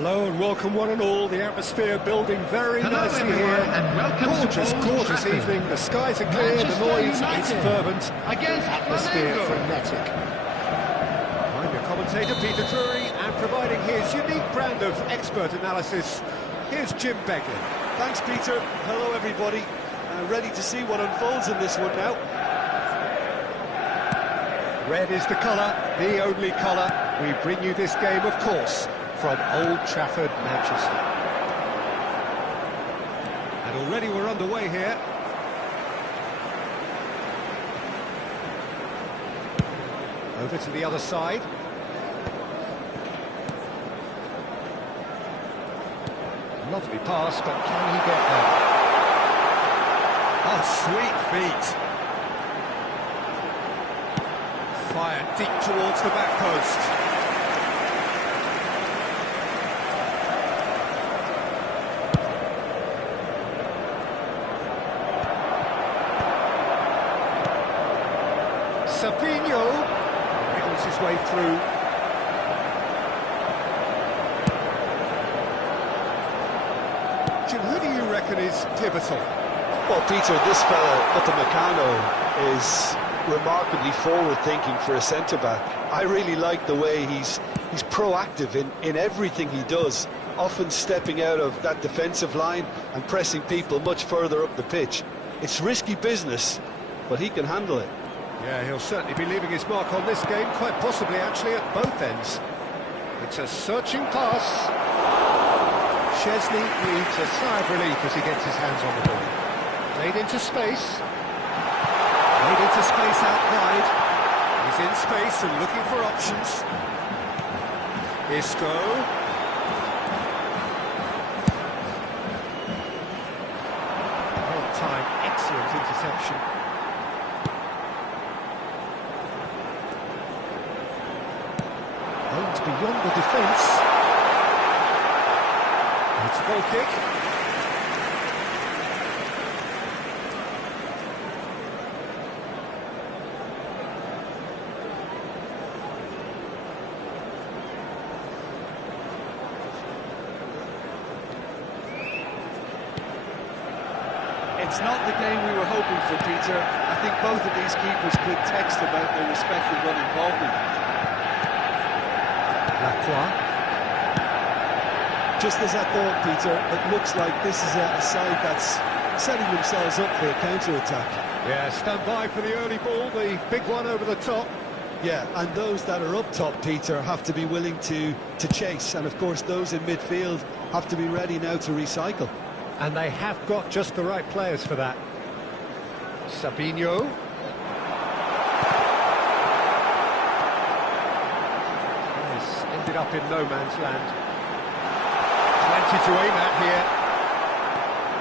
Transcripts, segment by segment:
Hello and welcome one and all. The atmosphere building very nicely everyone, here. And welcome gorgeous, gorgeous evening. The skies are clear, the noise is fervent, atmosphere frenetic. I'm your commentator, Peter Drury, and providing his unique brand of expert analysis, here's Jim Beglin. Thanks, Peter. Hello, everybody. Ready to see what unfolds in this one now. Red is the colour, the only colour. We bring you this game, of course, from Old Trafford, Manchester. And already we're underway here. Over to the other side. Lovely pass, but can he get there? Oh, sweet feet. Fired deep towards the back post. Sabinho wriggles his way through. Jim, who do you reckon is pivotal? Well, Peter, this fella, Upamecano, is remarkably forward-thinking for a centre-back. I really like the way he's proactive in everything he does, often stepping out of that defensive line and pressing people much further up the pitch. It's risky business, but he can handle it. Yeah, he'll certainly be leaving his mark on this game, quite possibly actually at both ends. It's a searching pass. Chesney needs a sigh of relief as he gets his hands on the ball. Played into space. Played into space out wide. He's in space and looking for options. Isco. Whole time, excellent interception. Holmes beyond the defence. It's a goal kick. It's not the game we were hoping for, Peter. I think both of these keepers could text about their respective involvement. Lacroix. Just as I thought, Peter, it looks like this is a side that's setting themselves up for a counter-attack. Yeah, stand by for the early ball, the big one over the top. Yeah, and those that are up top, Peter, have to be willing to chase. And, of course, those in midfield have to be ready now to recycle. And they have got just the right players for that. Sabinho. Yes, ended up in no man's land. Plenty to aim at here.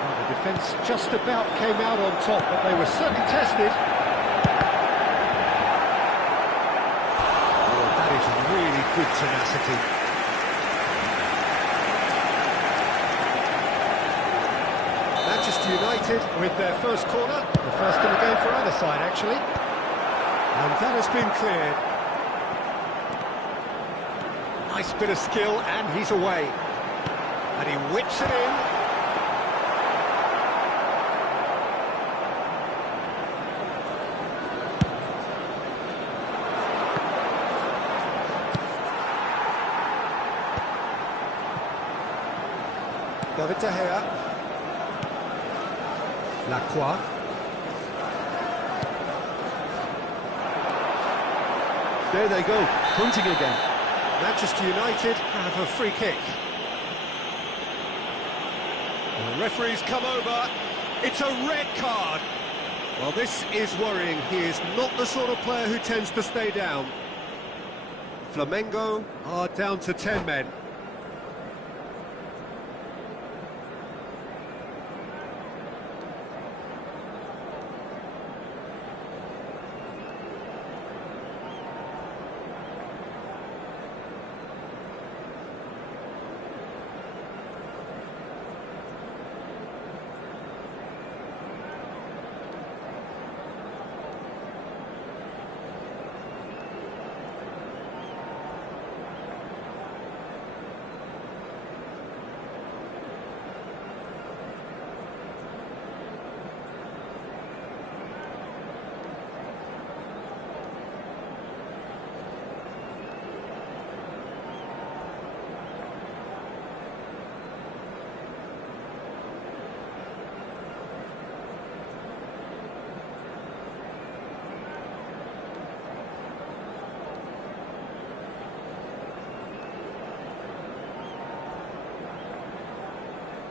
Well, the defence just about came out on top, but they were certainly tested. with tenacity. Manchester United with their first corner, the first in the game for either side actually, and that has been cleared. Nice bit of skill, and he's away, and he whips it in. David De Gea. Lacroix. There they go, hunting again. Manchester United have a free kick. And the referee's come over. It's a red card. Well, this is worrying. He is not the sort of player who tends to stay down. Flamengo are down to 10 men.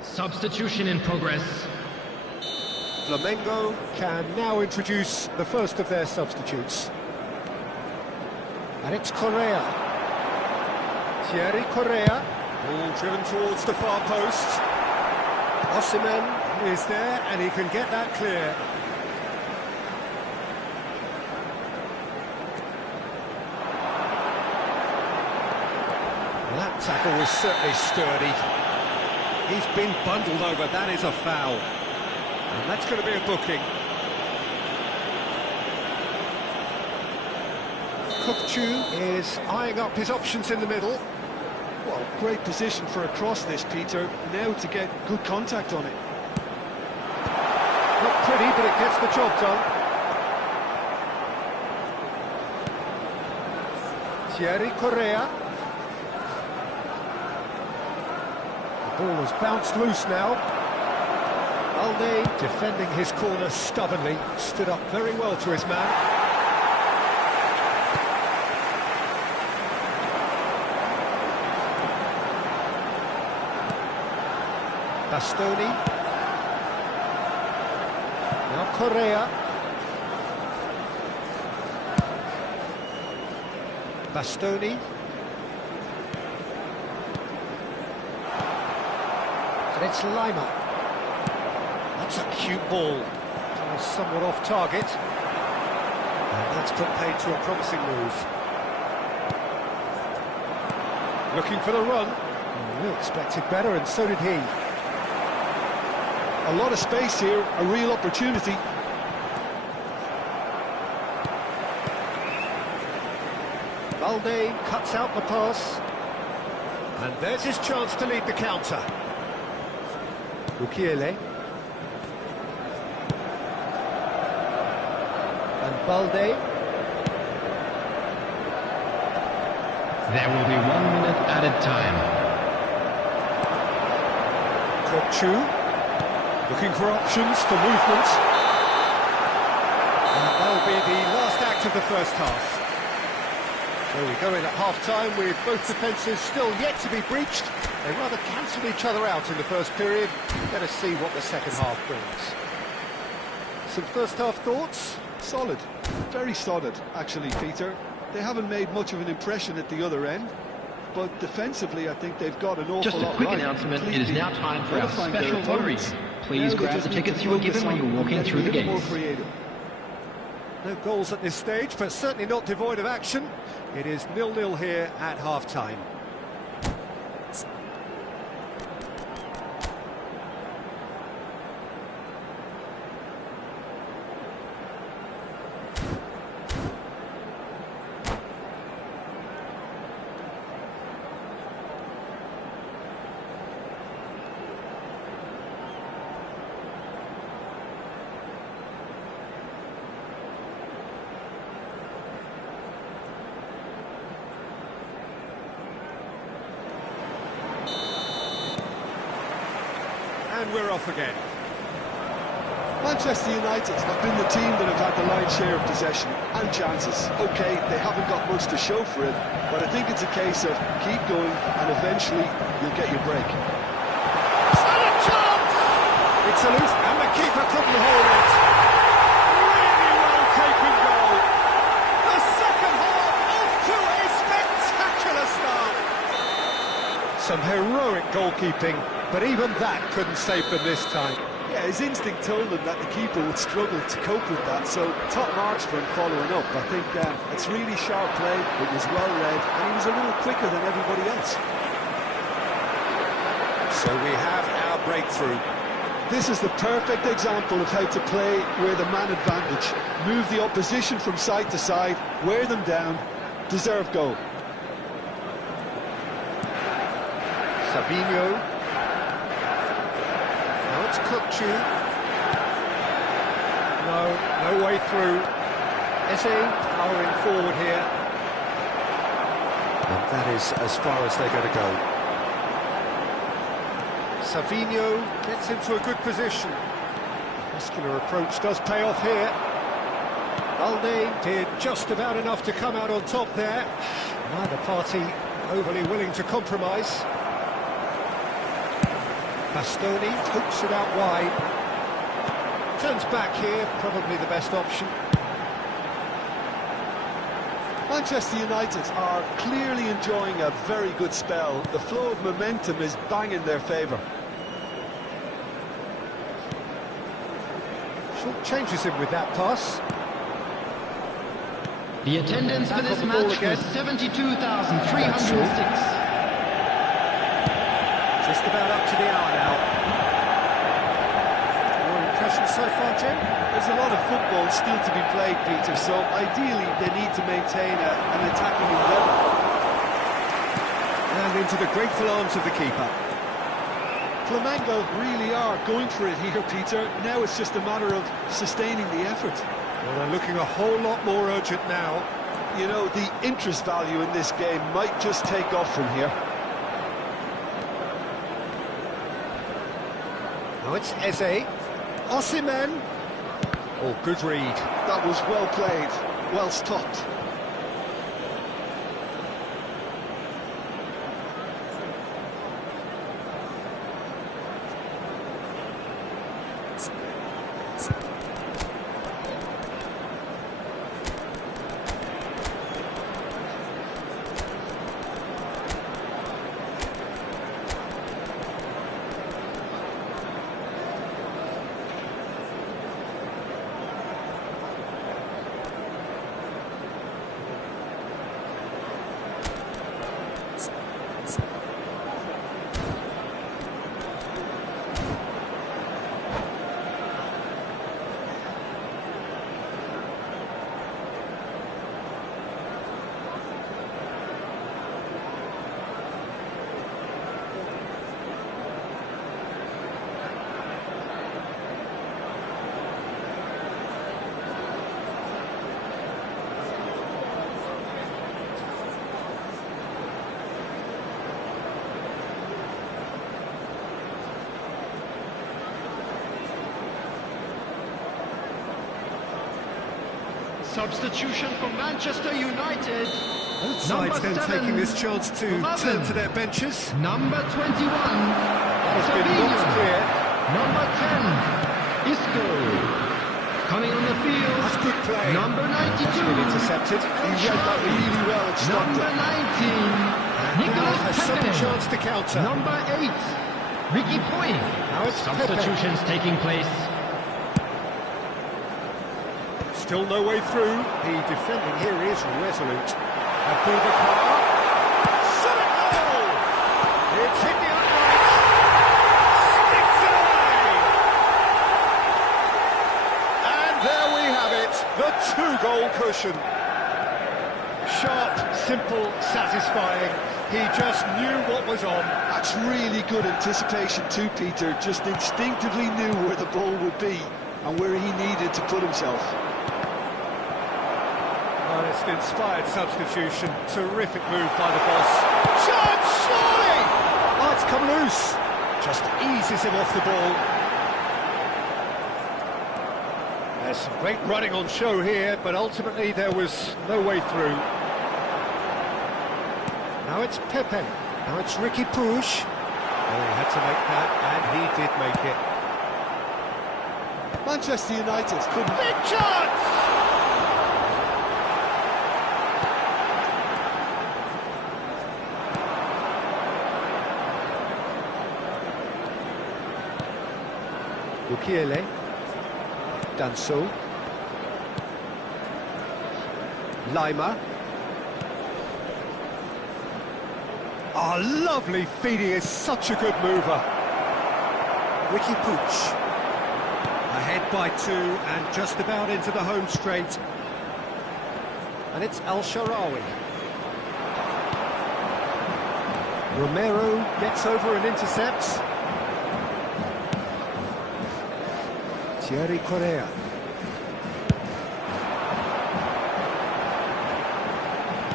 Substitution in progress. Flamengo can now introduce the first of their substitutes. And it's Correa. Thierry Correa. Ball driven towards the far post. Osimhen is there, and he can get that clear. That tackle was certainly sturdy. He's been bundled over, that is a foul. And that's going to be a booking. Kukçu is eyeing up his options in the middle. Well, great position for a cross this, Peter. Now to get good contact on it. Not pretty, but it gets the job done. Thierry Correa. Ball has bounced loose now. Alde defending his corner stubbornly, stood up very well to his man. Bastoni. Now Correa. Bastoni. And it's Lima. That's a cute ball. Somewhat off target. And that's put paid to a promising move. Looking for the run. We expected better, and so did he. A lot of space here, a real opportunity. Balde cuts out the pass. And there's his chance to lead the counter. Mukiele. And Balde. There will be 1 minute added time. Kukçu. Looking for options for movement. And that'll be the last act of the first half. So we go in at half-time with both defences still yet to be breached. They rather cancelled each other out in the first period. Let us see what the second half brings. Some first-half thoughts? Solid, very solid, actually, Peter. They haven't made much of an impression at the other end, but defensively, I think they've got an awful lot right. Just a quick announcement, it is now time for our special lottery. Please grab the tickets you were given when you were walking through the gates. No goals at this stage, but certainly not devoid of action. It is 0-0 here at half-time. And we're off again. Manchester United have been the team that have had the lion's share of possession and chances. OK, they haven't got much to show for it, but I think it's a case of keep going and eventually you'll get your break. It's not a chance! It's a loose, and the keeper couldn't hold it. Really well taken goal. The second half off to a spectacular start. Some heroic goalkeeping, but even that couldn't save them this time. Yeah, his instinct told him that the keeper would struggle to cope with that, so top marks for him following up. I think it's really sharp play, it was well read, and he was a little quicker than everybody else. So we have our breakthrough. This is the perfect example of how to play with a man advantage. Move the opposition from side to side, wear them down, deserve goal. Savinho. Now it's Cookchu. No way through. Eze powering forward here. And that is as far as they're going to go. Savinho gets into a good position. Muscular approach does pay off here. Balde did just about enough to come out on top there. Neither party overly willing to compromise. Bastoni hooks it out wide. Turns back here, probably the best option. Manchester United are clearly enjoying a very good spell. The flow of momentum is bang in their favour. Short changes him with that pass. The attendance for this match was 72,306. Just about up to the hour now. Your impressions so far, Jim? There's a lot of football still to be played, Peter, so ideally they need to maintain an attacking endeavour. And into the grateful arms of the keeper. Flamengo really are going for it here, Peter. Now it's just a matter of sustaining the effort. Well, they're looking a whole lot more urgent now. You know, the interest value in this game might just take off from here. Now it's Eze. Osimhen. Oh, good read. That was well played, well stopped. Substitution for Manchester United. Both sides then taking this chance to turn to their benches. Number 21. Has been knocked clear. Number 10. Isco. Coming on the field. That's good play. Number 92. That's been intercepted. He read that really well and stopped Number it. 19. Now Nicolas has some Pepe. chance to counter. Number 8. Ricky Puig. Now it's Substitutions taking place. Still no way through. The defending here is resolute. Abubakar. Shot goal! It's hit the uprights. Sticks it away! And there we have it, the 2-goal cushion. Sharp, simple, satisfying. He just knew what was on. That's really good anticipation too, Peter. Just instinctively knew where the ball would be and where he needed to put himself. Well, it's an inspired substitution. Terrific move by the boss. Shot, surely! Oh, it's come loose. Just eases him off the ball. There's some great running on show here, but ultimately there was no way through. Now it's Pepe. Now it's Ricky Push. Oh, he had to make that, and he did make it. Manchester United couldn't... Big chance! Mukiele. Danso. Lima. Oh, lovely feed, he is such a good mover. Ricky Puch. Ahead by 2 and just about into the home straight. And it's El-Shaarawy. Romero gets over and intercepts. Thierry Correa.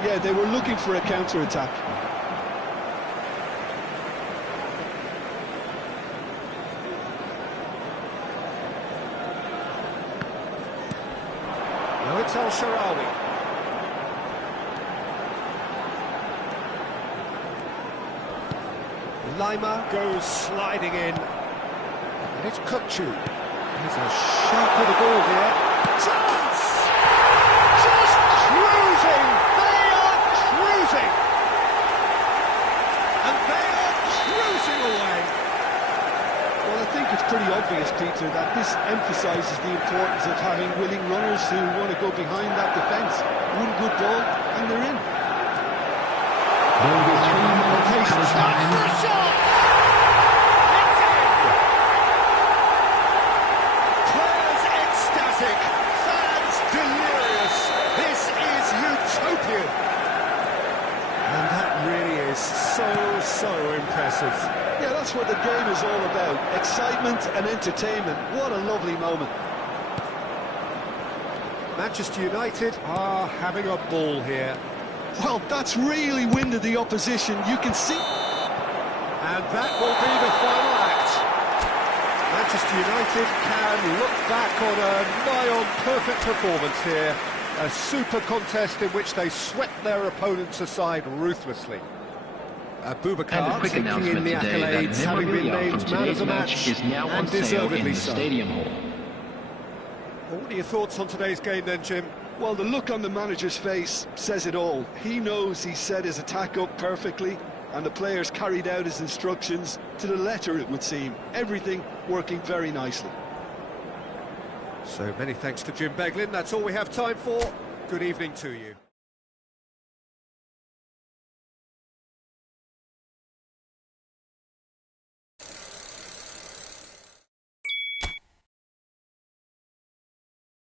Yeah, they were looking for a counter-attack. Now it's El-Shaarawy. Lima goes sliding in. And it's Kutchu. He's a sharp little ball here. Chance! Just cruising! They are cruising! And they are cruising away! Well, I think it's pretty obvious, Peter, that this emphasises the importance of having willing runners who want to go behind that defence. One good ball, and they're in. There will be 3 minutes added time. For a shot! Fans delirious. This is utopian. And that really is so impressive. Yeah, that's what the game is all about. Excitement and entertainment. What a lovely moment. Manchester United are having a ball here. Well, that's really winded the opposition. You can see... And that will be the final act. Manchester United can look back on a nigh-on perfect performance here. A super contest in which they swept their opponents aside ruthlessly. Abubakar taking in the accolades, having been named man of the match, is now and on sale deservedly in the so. Stadium Hall. Well, what are your thoughts on today's game then, Jim? Well, the look on the manager's face says it all. He knows he set his attack up perfectly, and the players carried out his instructions to the letter, it would seem. Everything working very nicely. So many thanks to Jim Beglin. That's all we have time for. Good evening to you.